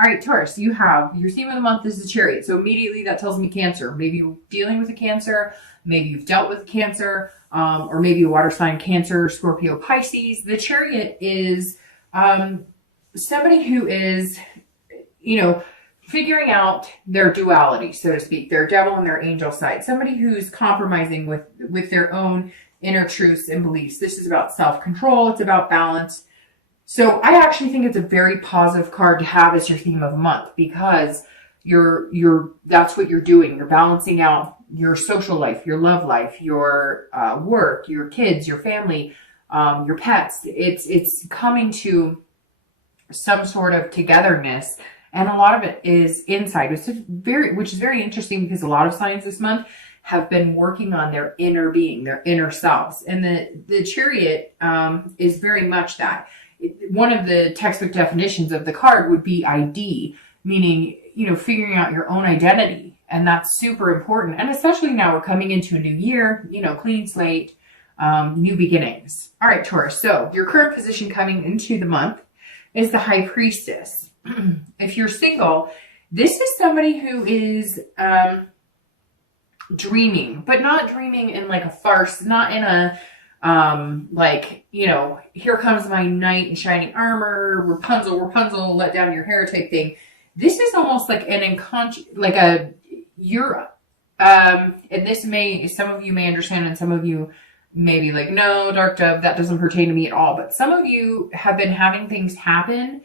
All right, Taurus, you have your theme of the month is the Chariot. So immediately that tells me Cancer. Maybe you're dealing with a Cancer, maybe you've dealt with Cancer, or maybe a water sign, Cancer, Scorpio, Pisces. The Chariot is somebody who is, figuring out their duality, so to speak, their devil and their angel side. Somebody who's compromising with their own inner truths and beliefs. This is about self-control. It's about balance. So I actually think it's a very positive card to have as your theme of the month because that's what you're doing. You're balancing out your social life, your love life, your work, your kids, your family, your pets. It's coming to some sort of togetherness, and a lot of it is inside, which is very interesting because a lot of signs this month have been working on their inner being, their inner selves, and the Chariot is very much that. One of the textbook definitions of the card would be ID, meaning, figuring out your own identity. And that's super important. And especially now we're coming into a new year, clean slate, new beginnings. All right, Taurus. So your current position coming into the month is the High Priestess. If you're single, this is somebody who is dreaming, but not dreaming in like a farce, not in a here comes my knight in shining armor, Rapunzel, let down your hair type thing. This is almost like an unconscious, and some of you may understand and some of you may be like, no, Dark Dove, that doesn't pertain to me at all. But some of you have been having things happen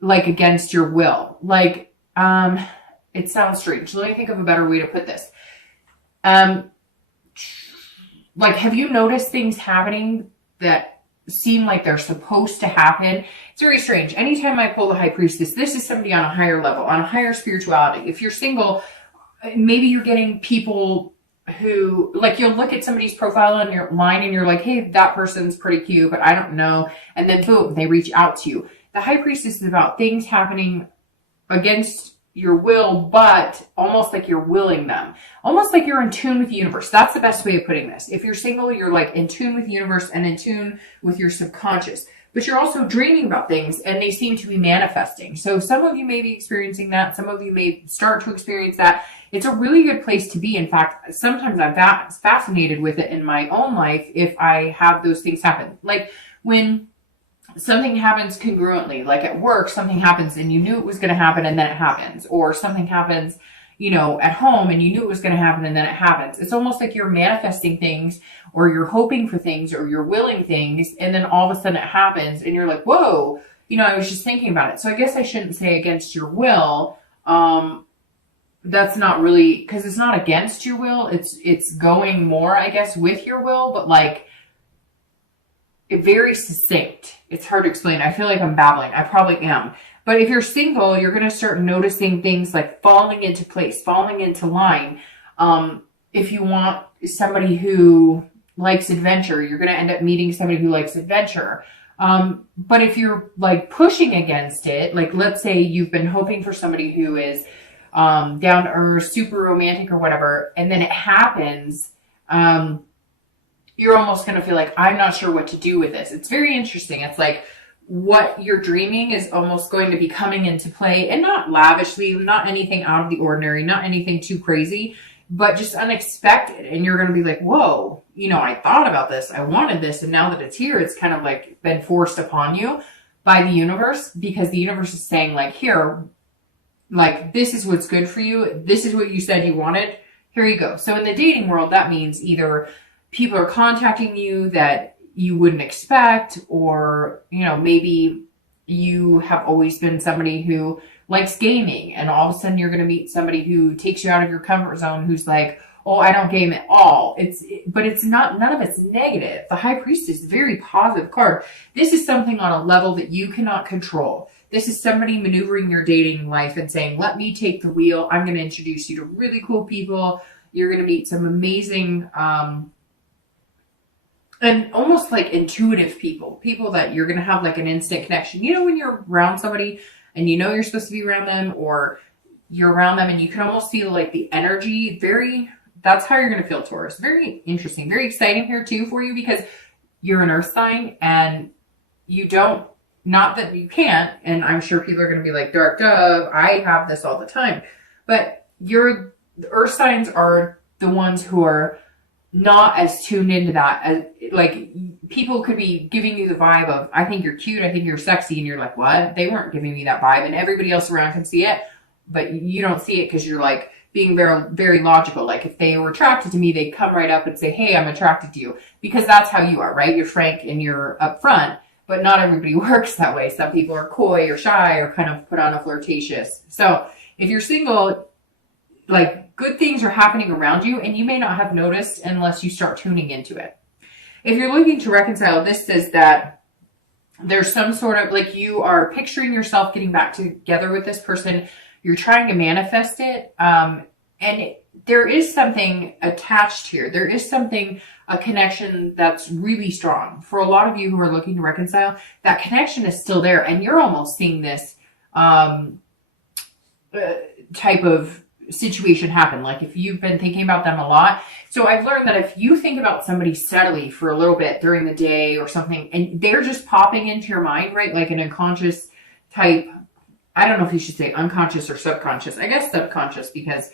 like against your will. It sounds strange. Let me think of a better way to put this. Have you noticed things happening that seem like they're supposed to happen? It's very strange. Anytime I pull the High Priestess, this is somebody on a higher level, on a higher spirituality. If you're single, maybe you're getting people who, you'll look at somebody's profile on your line and you're like, hey, that person's pretty cute, but I don't know. And then boom, they reach out to you. The High Priestess is about things happening against your will, but almost like you're willing them. Almost like you're in tune with the universe. That's the best way of putting this. If you're single, you're in tune with the universe and in tune with your subconscious. But you're also dreaming about things and they seem to be manifesting. So some of you may be experiencing that. Some of you may start to experience that. It's a really good place to be. In fact, sometimes I'm fascinated with it in my own life if I have those things happen. Like when something happens congruently, like at work, something happens and you knew it was going to happen and then it happens. Or something happens, at home and you knew it was going to happen and then it happens. It's almost like you're manifesting things or you're hoping for things or you're willing things. And then all of a sudden it happens and you're like, whoa, I was just thinking about it. So I guess I shouldn't say against your will. That's not really, because it's not against your will. It's going more, I guess, with your will, but very succinct. It's hard to explain. I feel like I'm babbling. I probably am. But if you're single, you're going to start noticing things like falling into place, falling into line. If you want somebody who likes adventure, you're going to end up meeting somebody who likes adventure. But if you're pushing against it, let's say you've been hoping for somebody who is down to earth, super romantic or whatever, and then it happens, you're almost going to feel like, I'm not sure what to do with this. It's very interesting. It's like what you're dreaming is almost going to be coming into play, and not lavishly, not anything out of the ordinary, not anything too crazy, but just unexpected. And you're going to be like, whoa, I thought about this. I wanted this. And now that it's here, it's kind of been forced upon you by the universe, because the universe is saying here, this is what's good for you. This is what you said you wanted. Here you go. So in the dating world, that means either people are contacting you that you wouldn't expect, or, maybe you have always been somebody who likes gaming and all of a sudden you're going to meet somebody who takes you out of your comfort zone who's like, oh, I don't game at all. But it's not, none of it's negative. The High Priestess is a very positive card. This is something on a level that you cannot control. This is somebody maneuvering your dating life and saying, let me take the wheel. I'm going to introduce you to really cool people. You're going to meet some amazing, and almost intuitive people that you're going to have an instant connection. When you're around somebody and you're supposed to be around them, or you're around them and you can almost feel the energy, that's how you're going to feel, Taurus. Very interesting, very exciting here too for you, because you're an earth sign and you don't not that you can't, and I'm sure people are going to be like, Dark Dove, I have this all the time. But the earth signs are the ones who are not as tuned into that. As like, people could be giving you the vibe of, I think you're cute, I think you're sexy, and you're like, what? They weren't giving me that vibe, and everybody else around can see it, but you don't see it because you're like being very, very logical. Like, if they were attracted to me, they'd come right up and say, hey, I'm attracted to you, because that's how you are, right? You're frank and you're upfront. But not everybody works that way. Some people are coy or shy or kind of put on a flirtatious. So if you're single, like, good things are happening around you, and you may not have noticed unless you start tuning into it. If you're looking to reconcile, this says that there's some sort of, like, you are picturing yourself getting back together with this person. You're trying to manifest it. There is something attached here. There is something, a connection that's really strong. For a lot of you who are looking to reconcile, that connection is still there. And you're almost seeing this type of situation happen. Like, if you've been thinking about them a lot. So I've learned that if you think about somebody steadily for a little bit during the day or something, and they're just popping into your mind, right? Like an unconscious type, I don't know if you should say unconscious or subconscious. I guess subconscious, because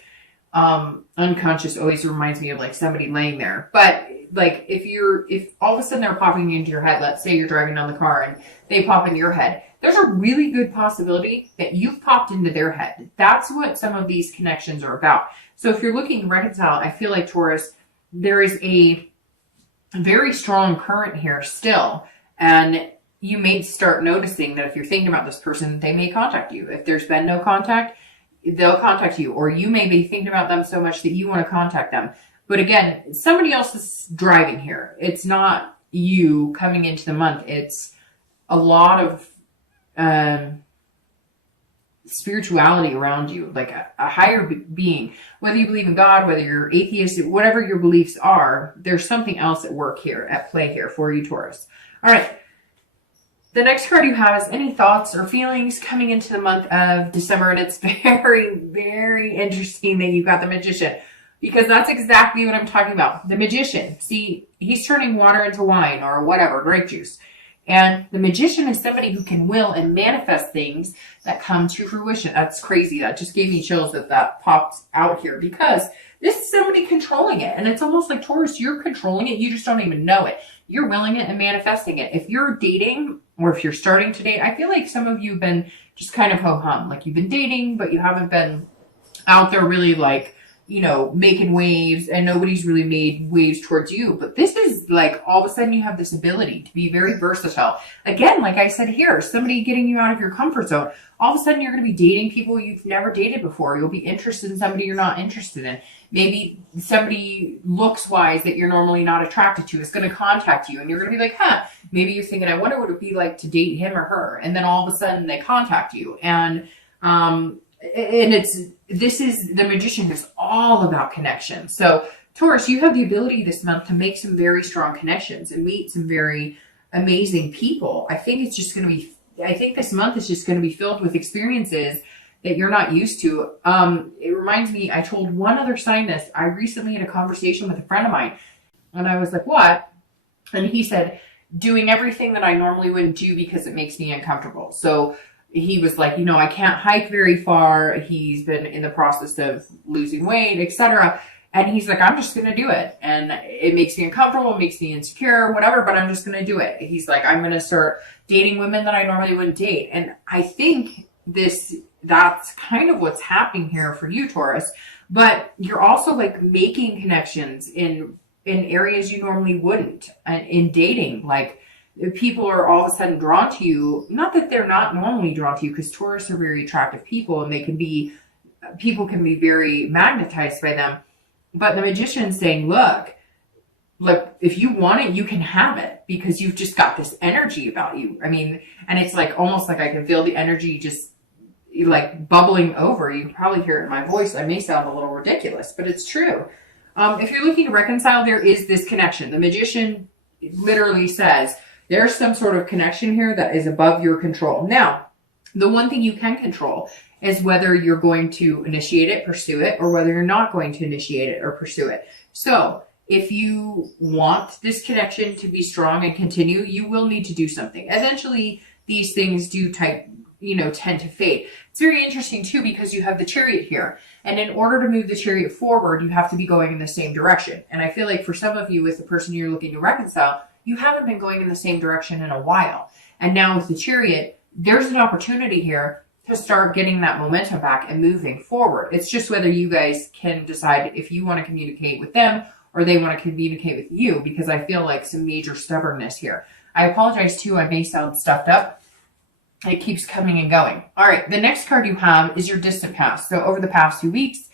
unconscious always reminds me of like somebody laying there. But like, if all of a sudden they're popping into your head, let's say you're driving down the car and they pop into your head, there's a really good possibility that you've popped into their head. That's what some of these connections are about. So if you're looking to reconcile, I feel like, Taurus, there is a very strong current here still. And you may start noticing that if you're thinking about this person, they may contact you. If there's been no contact, they'll contact you. Or you may be thinking about them so much that you want to contact them. But again, somebody else is driving here. It's not you coming into the month. It's a lot of spirituality around you, like a higher being. Whether you believe in God, whether you're atheist, whatever your beliefs are, there's something else at work here, at play here for you, Taurus. All right. The next card you have is any thoughts or feelings coming into the month of December. And it's very, very interesting that you got the Magician, because that's exactly what I'm talking about. The Magician. See, he's turning water into wine or whatever, grape juice. And the Magician is somebody who can will and manifest things that come to fruition. That's crazy. That just gave me chills that popped out here, because this is somebody controlling it. And it's almost like, Taurus, you're controlling it. You just don't even know it. You're willing it and manifesting it. If you're dating, or if you're starting to date, I feel like some of you have been just kind of ho-hum. Like, you've been dating, but you haven't been out there really, like, you know, making waves, and nobody's really made waves towards you. But this is like, all of a sudden you have this ability to be very versatile. Again, like I said here, somebody getting you out of your comfort zone. All of a sudden you're going to be dating people you've never dated before. You'll be interested in somebody you're not interested in. Maybe somebody looks-wise that you're normally not attracted to is going to contact you, and you're going to be like, huh, maybe you're thinking, I wonder what it would be like to date him or her. And then all of a sudden they contact you. And this is the Magician, who's all about connection. So Taurus, you have the ability this month to make some very strong connections and meet some very amazing people. I think it's just going to be, I think this month is just going to be filled with experiences that you're not used to. It reminds me, I told one other sign this. I recently had a conversation with a friend of mine, and I was like, what? And he said, doing everything that I normally wouldn't do because it makes me uncomfortable. So he was like, you know, I can't hike very far. He's been in the process of losing weight, etc. And he's like, I'm just going to do it. And it makes me uncomfortable, it makes me insecure, whatever, but I'm just going to do it. He's like, I'm going to start dating women that I normally wouldn't date. And I think that's kind of what's happening here for you, Taurus. But you're also like making connections in areas you normally wouldn't. And in dating, like, people are all of a sudden drawn to you. Not that they're not normally drawn to you, because Taurus are very attractive people, and people can be very magnetized by them. But the Magician's saying, look, if you want it, you can have it, because you've just got this energy about you. I mean, and it's like, almost like I can feel the energy just like bubbling over. You can probably hear it in my voice. I may sound a little ridiculous, but it's true. If you're looking to reconcile, there is this connection. The Magician literally says, there's some sort of connection here that is above your control. Now, the one thing you can control is whether you're going to initiate it, pursue it, or whether you're not going to initiate it or pursue it. So if you want this connection to be strong and continue, you will need to do something. Eventually, these things do tend to fade. It's very interesting too, because you have the Chariot here. And in order to move the Chariot forward, you have to be going in the same direction. And I feel like for some of you, with the person you're looking to reconcile, you haven't been going in the same direction in a while. And now with the Chariot, there's an opportunity here to start getting that momentum back and moving forward. It's just whether you guys can decide if you want to communicate with them or they want to communicate with you, because I feel like some major stubbornness here. I apologize too, I may sound stuffed up. It keeps coming and going. All right, the next card you have is your distant past. So over the past 2 weeks,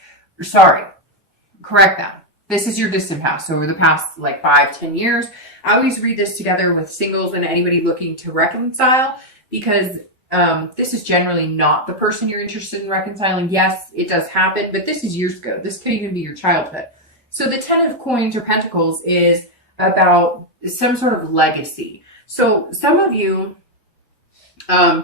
correct that. This is your distant past. So over the past like 5-10 years, I always read this together with singles and anybody looking to reconcile, because this is generally not the person you're interested in reconciling. Yes, it does happen, but this is years ago. This could even be your childhood. So the 10 of coins or pentacles is about some sort of legacy. So some of you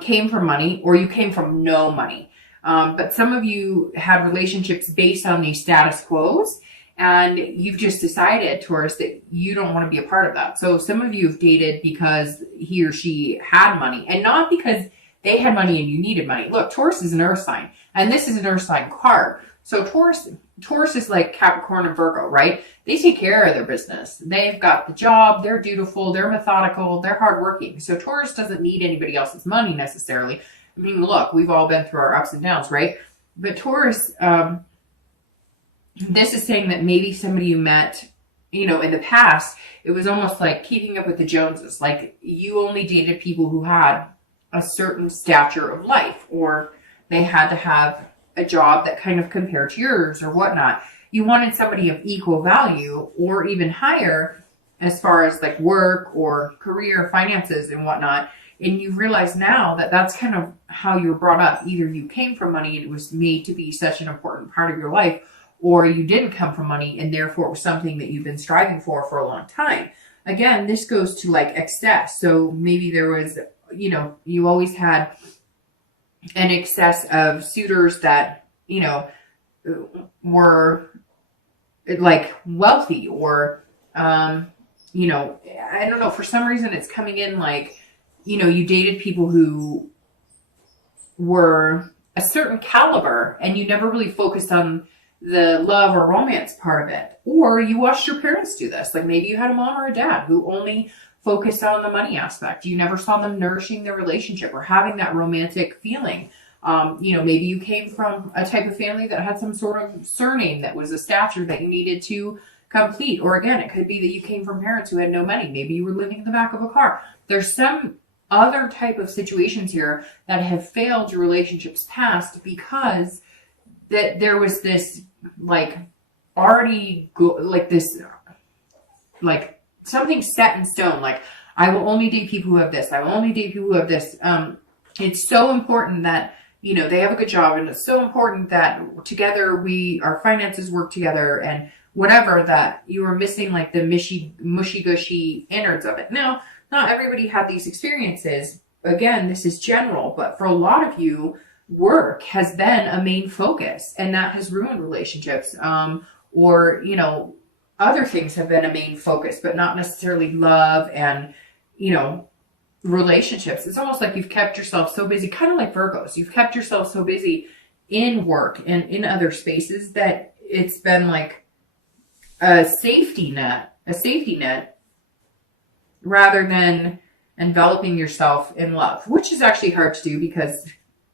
came from money, or you came from no money. But some of you had relationships based on these status quos, and you've just decided, Taurus, that you don't want to be a part of that. So some of you have dated because he or she had money, and not because they had money and you needed money. Look, Taurus is an earth sign, and this is an earth sign card. So Taurus is like Capricorn and Virgo, right? They take care of their business. They've got the job. They're dutiful. They're methodical. They're hardworking. So Taurus doesn't need anybody else's money necessarily. I mean, look, we've all been through our ups and downs, right? But Taurus, this is saying that maybe somebody you met, in the past, it was almost like keeping up with the Joneses. Like you only dated people who had a certain stature of life, or they had to have a job that kind of compared to yours or whatnot. You wanted somebody of equal value or even higher as far as like work or career, finances and whatnot. And you realize now that that's kind of how you were brought up. Either you came from money and it was made to be such an important part of your life, or you didn't come from money and therefore it was something that you've been striving for a long time. Again, this goes to like excess. So maybe there was, you always had an excess of suitors that, were like wealthy, or, I don't know, for some reason it's coming in like, you dated people who were a certain caliber and you never really focused on the love or romance part of it. Or you watched your parents do this. Like maybe you had a mom or a dad who only focused on the money aspect. You never saw them nourishing their relationship or having that romantic feeling. Maybe you came from a type of family that had some sort of surname that was a stature that you needed to complete. Or again, it could be that you came from parents who had no money. Maybe you were living in the back of a car. There's some other type of situations here that have failed your relationships past because that there was this like something set in stone. Like I will only date people who have this. I will only date people who have this. It's so important that, they have a good job, and it's so important that together our finances work together and whatever, that you were missing like the mushy gushy innards of it. Now, not everybody had these experiences. Again, this is general, but for a lot of you, work has been a main focus, and that has ruined relationships. Or, other things have been a main focus, but not necessarily love and, relationships. It's almost like you've kept yourself so busy, kind of like Virgos. You've kept yourself so busy in work and in other spaces that it's been like a safety net rather than enveloping yourself in love, which is actually hard to do because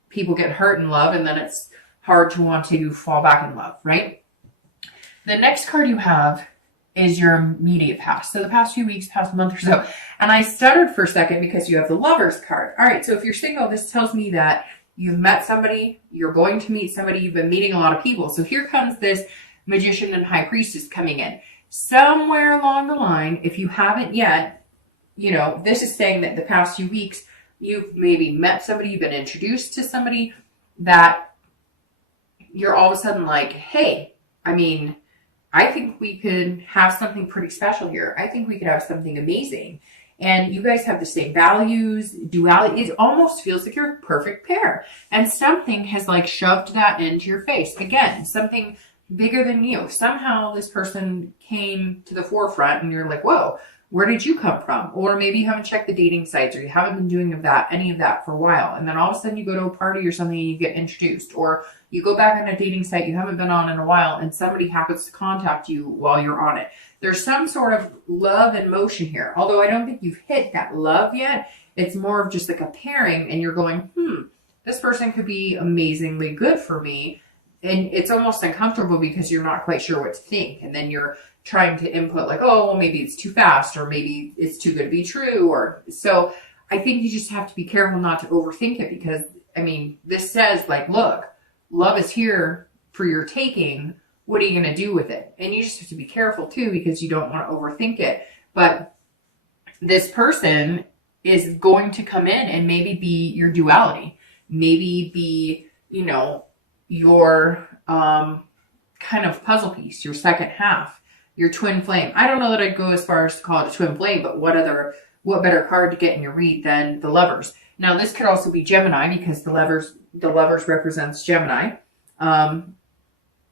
people get hurt in love and then it's hard to want to fall back in love, right? The next card you have is your immediate past. So the past few weeks, past month or so. And I stuttered for a second because you have the Lovers card. All right, so if you're single, this tells me that you've met somebody, you're going to meet somebody, you've been meeting a lot of people. So here comes this Magician and High Priestess coming in. Somewhere along the line, if you haven't yet, this is saying that the past few weeks, you've maybe met somebody, you've been introduced to somebody that you're all of a sudden like, hey, I think we could have something pretty special here. I think we could have something amazing. And you guys have the same values, duality. It almost feels like you're a perfect pair. And something has like shoved that into your face. Again, something bigger than you. Somehow this person came to the forefront and you're like, whoa, where did you come from? Or maybe you haven't checked the dating sites, or you haven't been doing any of that for a while. And then all of a sudden you go to a party or something and you get introduced, or you go back on a dating site you haven't been on in a while and somebody happens to contact you while you're on it. There's some sort of love in motion here. Although I don't think you've hit that love yet. It's more of just like a pairing, and you're going, this person could be amazingly good for me. And it's almost uncomfortable because you're not quite sure what to think. And then you're trying to input like, oh, well, maybe it's too fast, or maybe it's too good to be true. Or so I think you just have to be careful not to overthink it, because I mean, this says like, look, love is here for your taking. What are you going to do with it? And you just have to be careful too, because you don't want to overthink it. But this person is going to come in and maybe be your duality, maybe be, you know, your kind of puzzle piece, your second half, your twin flame. I don't know that I'd go as far as to call it a twin flame, but what better card to get in your read than the Lovers? Now, this could also be Gemini, because the Lovers represents Gemini.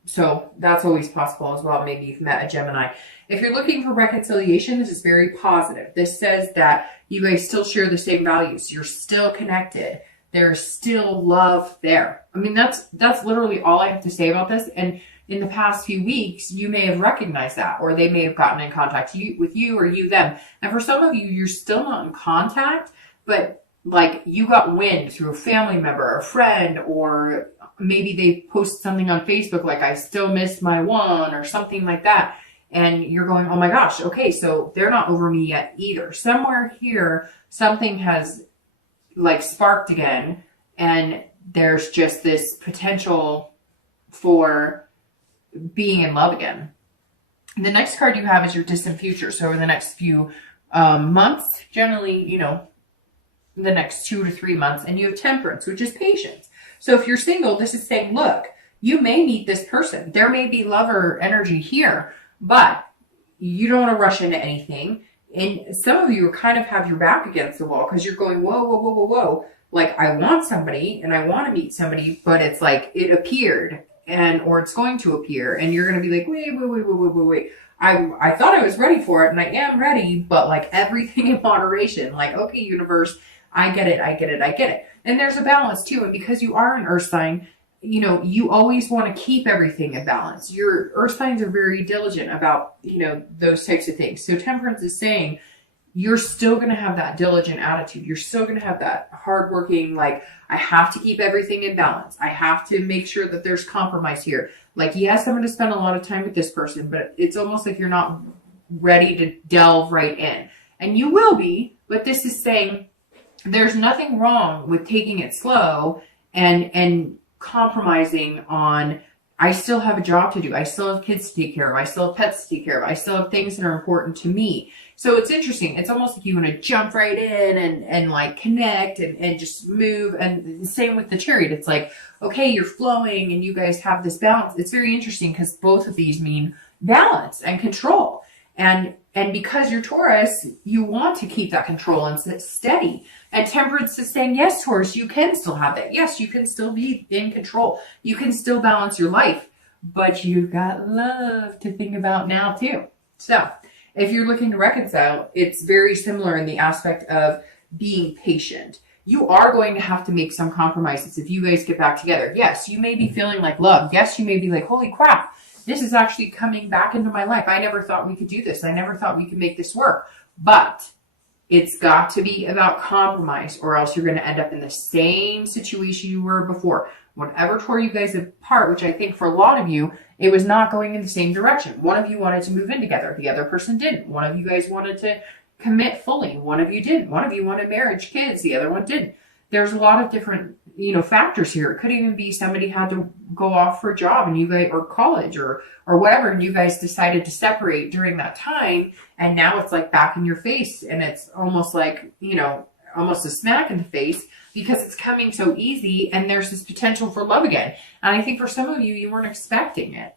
So that's always possible as well. Maybe you've met a Gemini. If you're looking for reconciliation, this is very positive. This says that you guys still share the same values. You're still connected. There's still love there. I mean, that's literally all I have to say about this. And in the past few weeks, you may have recognized that, or they may have gotten in contact with you, or you them. And for some of you, you're still not in contact, but like you got wind through a family member, a friend, or maybe they post something on Facebook like, I still miss my one, or something like that. And you're going, oh my gosh, okay, so they're not over me yet either. Somewhere here, something has like sparked again, and there's just this potential for being in love again. The next card you have is your distant future. So over the next few months, generally, you know, the next 2 to 3 months, and you have Temperance, which is patience. So if you're single, this is saying, look, you may meet this person. There may be lover energy here, but you don't want to rush into anything. And some of you kind of have your back against the wall, because you're going, whoa, whoa, whoa, whoa, whoa. Like, I want somebody and I want to meet somebody, but it's like it appeared, or it's going to appear, and you're going to be like, wait. I thought I was ready for it, and I am ready, but like everything in moderation. Like, okay, universe, I get it. And there's a balance too. And because you are an earth sign, you know, you always want to keep everything in balance. Your earth signs are very diligent about, you know, those types of things. So Temperance is saying you're still going to have that diligent attitude. You're still going to have that hardworking, like, I have to keep everything in balance. I have to make sure that there's compromise here. Like, yes, I'm going to spend a lot of time with this person, but it's almost like you're not ready to delve right in. And you will be, but this is saying there's nothing wrong with taking it slow and compromising on, I still have a job to do. I still have kids to take care of. I still have pets to take care of. I still have things that are important to me. So it's interesting. It's almost like you want to jump right in and like connect and just move. And same with the Chariot. It's like, okay, you're flowing and you guys have this balance. It's very interesting because both of these mean balance and control. And because you're Taurus, you want to keep that control and steady. And Temperance is saying, yes, Taurus, you can still have that. Yes, you can still be in control. You can still balance your life, but you've got love to think about now too. So if you're looking to reconcile, it's very similar in the aspect of being patient. You are going to have to make some compromises if you guys get back together. Yes, you may be feeling like love. Yes, you may be like, holy crap, this is actually coming back into my life. I never thought we could do this. I never thought we could make this work. But it's got to be about compromise, or else you're going to end up in the same situation you were before. Whatever tore you guys apart, which I think for a lot of you, it was not going in the same direction. One of you wanted to move in together. The other person didn't. One of you guys wanted to commit fully. One of you didn't. One of you wanted marriage, kids. The other one didn't. There's a lot of different, factors here. It could even be somebody had to go off for a job and you guys, or college or whatever, and you guys decided to separate during that time. And now it's like back in your face, and it's almost like, almost a smack in the face because it's coming so easy, and there's this potential for love again. And I think for some of you, you weren't expecting it.